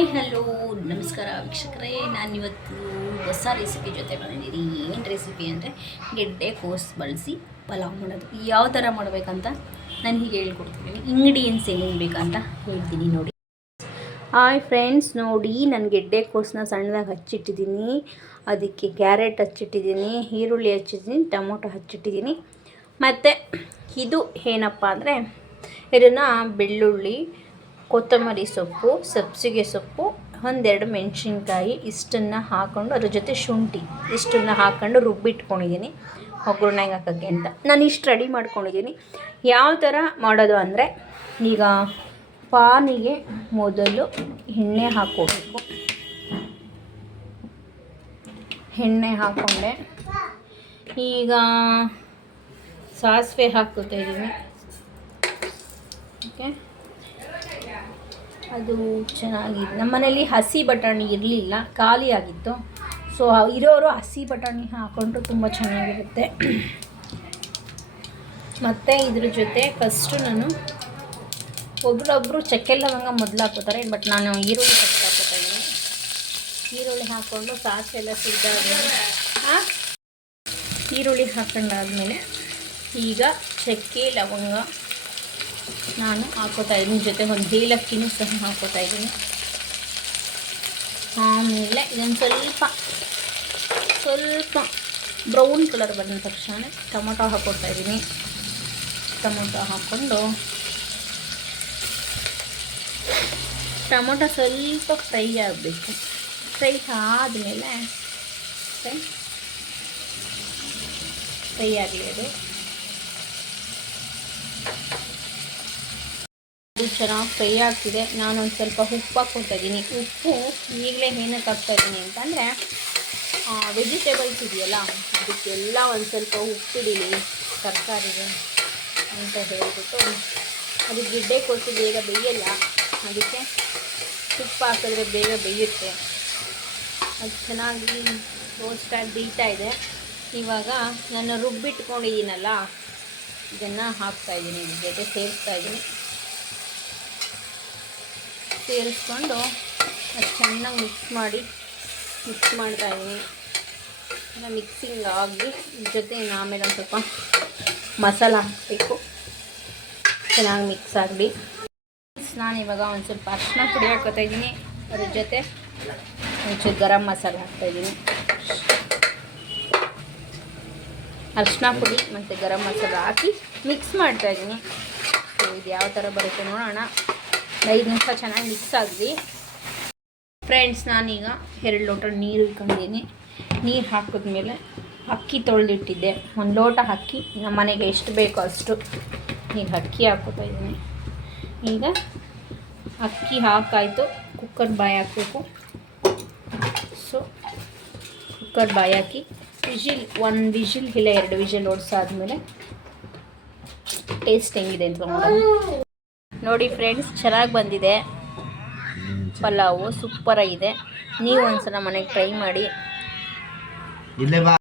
Hi hello ನಮಸ್ಕಾರ ವೀಕ್ಷಕರೇ. ನಾನಿವತ್ತು ಹೊಸ ರೆಸಿಪಿ ಜೊತೆ ಬಂದಿದ್ದೀನಿ. ಏನು ರೆಸಿಪಿ ಅಂದರೆ ಗೆಡ್ಡೆ ಕೋಸು ಬಳಸಿ ಪಲಾವ್ ಮಾಡೋದು. ಯಾವ ಥರ ಮಾಡಬೇಕಂತ ನಾನು ಹೀಗೆ ಹೇಳ್ಕೊಡ್ತೀನಿ. ಇಂಗ್ರೀಡಿಯೆಂಟ್ಸ್ ಏನೇನು ಬೇಕಂತ ಹೇಳ್ತೀನಿ ನೋಡಿ. ಹಾಯ್ ಫ್ರೆಂಡ್ಸ್, ನೋಡಿ ನಾನು ಗೆಡ್ಡೆ ಕೋಸನ್ನ ಸಣ್ಣದಾಗಿ ಹಚ್ಚಿಟ್ಟಿದ್ದೀನಿ. ಅದಕ್ಕೆ ಕ್ಯಾರೆಟ್ ಹಚ್ಚಿಟ್ಟಿದ್ದೀನಿ, ಈರುಳ್ಳಿ ಹಚ್ಚಿದ್ದೀನಿ, ಟೊಮೊಟೊ ಹಚ್ಚಿಟ್ಟಿದ್ದೀನಿ. ಮತ್ತು ಇದು ಏನಪ್ಪ ಅಂದರೆ ಇದನ್ನು ಬೆಳ್ಳುಳ್ಳಿ, ಕೊತ್ತಂಬರಿ ಸೊಪ್ಪು, ಸಬ್ಸಿಗೆ ಸೊಪ್ಪು, ಒಂದೆರಡು ಮೆಣಸಿನ್ಕಾಯಿ ಇಷ್ಟನ್ನು ಹಾಕ್ಕೊಂಡು ಅದ್ರ ಜೊತೆ ಶುಂಠಿ ಇಷ್ಟನ್ನು ಹಾಕ್ಕೊಂಡು ರುಬ್ಬಿಟ್ಕೊಂಡಿದ್ದೀನಿ ಒಗ್ಗರಣೆಗೆ ಹಾಕೋಕ್ಕೆ ಅಂತ. ನಾನು ಇಷ್ಟು ರೆಡಿ ಮಾಡ್ಕೊಂಡಿದ್ದೀನಿ. ಯಾವ ಥರ ಮಾಡೋದು ಅಂದರೆ, ಈಗ ಪಾನಿಗೆ ಮೊದಲು ಎಣ್ಣೆ ಹಾಕ್ಕೋಬೇಕು. ಎಣ್ಣೆ ಹಾಕ್ಕೊಂಡೆ. ಈಗ ಸಾಸಿವೆ ಹಾಕ್ಕೋತಾ ಇದ್ದೀನಿ. ಓಕೆ, ಅದು ಚೆನ್ನಾಗಿದೆ. ನಮ್ಮ ಮನೇಲಿ ಹಸಿ ಬಟಾಣಿ ಇರಲಿಲ್ಲ, ಖಾಲಿ ಆಗಿತ್ತು. ಸೊ ಇರೋರು ಹಸಿ ಬಟಾಣಿ ಹಾಕ್ಕೊಂಡ್ರು ತುಂಬ ಚೆನ್ನಾಗಿರುತ್ತೆ. ಮತ್ತು ಇದ್ರ ಜೊತೆ ಫಸ್ಟು ನಾನು ಒಬ್ಬರೊಬ್ಬರು ಚಕ್ಕೆ ಲವಂಗ ಮೊದಲು ಹಾಕೋತಾರೆ, ಬಟ್ ನಾನು ಈರುಳ್ಳಿ ಫಸ್ಟ್ ಹಾಕೋತಾ ಇದ್ದೀನಿ. ಈರುಳ್ಳಿ ಹಾಕ್ಕೊಂಡು ಸಾಸಿವೆ ಎಲ್ಲ ಸಿದ್ದಾದ್ಮೇಲೆ ಈರುಳ್ಳಿ ಹಾಕೊಂಡಾದ್ಮೇಲೆ ಈಗ ಚಕ್ಕೆ ಲವಂಗ ನಾನು ಹಾಕೋತಾ ಇದ್ದೀನಿ. ಜೊತೆ ಒಂದು ಏಲಕ್ಕಿನೂ ಸಹ ಹಾಕೋತಾ ಇದ್ದೀನಿ. ಆಮೇಲೆ ಇದನ್ನು ಸ್ವಲ್ಪ ಬ್ರೌನ್ ಕಲರ್ ಬಂದ ತಕ್ಷಣ ಟೊಮೊಟೊ ಹಾಕೋತಾ ಇದ್ದೀನಿ. ಟೊಮೊಟೊ ಹಾಕ್ಕೊಂಡು ಟೊಮೊಟೊ ಸ್ವಲ್ಪ ಫ್ರೈ ಆಗಬೇಕು. ಫ್ರೈ ಆದಮೇಲೆ ಫ್ರೈ ಆಗಲಿ. ಅದು ಚೆನ್ನಾಗಿ ಫ್ರೈ ಆಗ್ತಿದೆ. ನಾನೊಂದು ಸ್ವಲ್ಪ ಉಪ್ಪು ಹಾಕ್ಕೊತಾ ಇದ್ದೀನಿ. ಉಪ್ಪು ಈಗಲೇ ಏನಕ್ಕೆ ಹಾಕ್ತಾಯಿದ್ದೀನಿ ಅಂತಂದರೆ, ವೆಜಿಟೇಬಲ್ಸ್ ಇದೆಯಲ್ಲ ಅದಕ್ಕೆಲ್ಲ ಒಂದು ಸ್ವಲ್ಪ ಉಪ್ಪಿಡೀಲಿ ತರಕಾರಿಗೆ ಅಂತ ಹೇಳಿಬಿಟ್ಟು, ಅದು ಗೆಡ್ಡೆ ಕೋಸು ಬೇಗ ಬೇಯಲ್ಲ, ಅದಕ್ಕೆ ಉಪ್ಪು ಹಾಕಿದ್ರೆ ಬೇಗ ಬೇಯುತ್ತೆ. ಅದು ಚೆನ್ನಾಗಿ ರೋಸ್ಟಾಗಿ ಬೇಯ್ತಾ ಇದೆ. ಇವಾಗ ನಾನು ರುಬ್ಬಿಟ್ಕೊಂಡಿದ್ದೀನಲ್ಲ ಇದನ್ನು ಹಾಕ್ತಾಯಿದ್ದೀನಿ, ಇದ್ರ ಜೊತೆ ಸೇರಿಸ್ತಾಯಿದ್ದೀನಿ. ಸೇರಿಸ್ಕೊಂಡು ಅದು ಚೆನ್ನಾಗಿ ಮಿಕ್ಸ್ ಮಾಡ್ತಾಯಿದ್ದೀನಿ. ಮಿಕ್ಸಿಂಗ್ ಆಗಿ ಜೊತೆ ಆಮೇಲೆ ಒಂದು ಸ್ವಲ್ಪ ಮಸಾಲ ಹಾಕಬೇಕು. ಚೆನ್ನಾಗಿ ಮಿಕ್ಸ್ ಆಗಲಿ. ನಾನಿವಾಗ ಒಂದು ಸ್ವಲ್ಪ ಅರಿಶಿನ ಪುಡಿ ಹಾಕ್ಕೋತಾ ಇದ್ದೀನಿ. ಅದ್ರ ಜೊತೆ ಒಂಚೂರು ಗರಂ ಮಸಾಲ ಹಾಕ್ತಾಯಿದ್ದೀನಿ. ಅರಿಶಿನ ಪುಡಿ ಮತ್ತು ಗರಂ ಮಸಾಲ ಹಾಕಿ ಮಿಕ್ಸ್ ಮಾಡ್ತಾಯಿದ್ದೀನಿ. ಸೊ ಇದು ಯಾವ ಥರ ಬರುತ್ತೆ ನೋಡೋಣ. 5 ನಿಮಿಷ ಚೆನ್ನಾಗಿ ಮಿಕ್ಸ್ ಆಗಲಿ. ಫ್ರೆಂಡ್ಸ್, ನಾನೀಗ 2 ಲೋಟ ನೀರು ಇಟ್ಕೊಂಡಿದ್ದೀನಿ. ನೀರು ಹಾಕಿದ್ಮೇಲೆ ಅಕ್ಕಿ ತೊಳೆದಿಟ್ಟಿದ್ದೆ, 1 ಲೋಟ ಅಕ್ಕಿ, ನಮ್ಮ ಮನೆಗೆ ಎಷ್ಟು ಬೇಕೋ ಅಷ್ಟು. ಈಗ ಅಕ್ಕಿ ಹಾಕ್ಕೋತಾ ಇದ್ದೀನಿ. ಈಗ ಅಕ್ಕಿ ಹಾಕಾಯಿತು. ಕುಕ್ಕರ್ ಬಾಯಿ ಹಾಕಬೇಕು. ಸೊ ಕುಕ್ಕರ್ ಬಾಯಿ ಹಾಕಿ ಒಂದು ವಿಷಿಲ್ ಇಲ್ಲ 2 ವಿಷಿಲ್ ಹೊಡ್ಸಾದ್ಮೇಲೆ ಟೇಸ್ಟ್ ಹೆಂಗಿದೆ ಅಂತ ನೋಡೋಣ. ನೋಡಿ ಫ್ರೆಂಡ್ಸ್, ಚೆನ್ನಾಗಿ ಬಂದಿದೆ ಪಲಾವು, ಸೂಪರಾಗಿದೆ. ನೀವು ಒಂದ್ಸಲ ಮನೆಗೆ ಟ್ರೈ ಮಾಡಿ.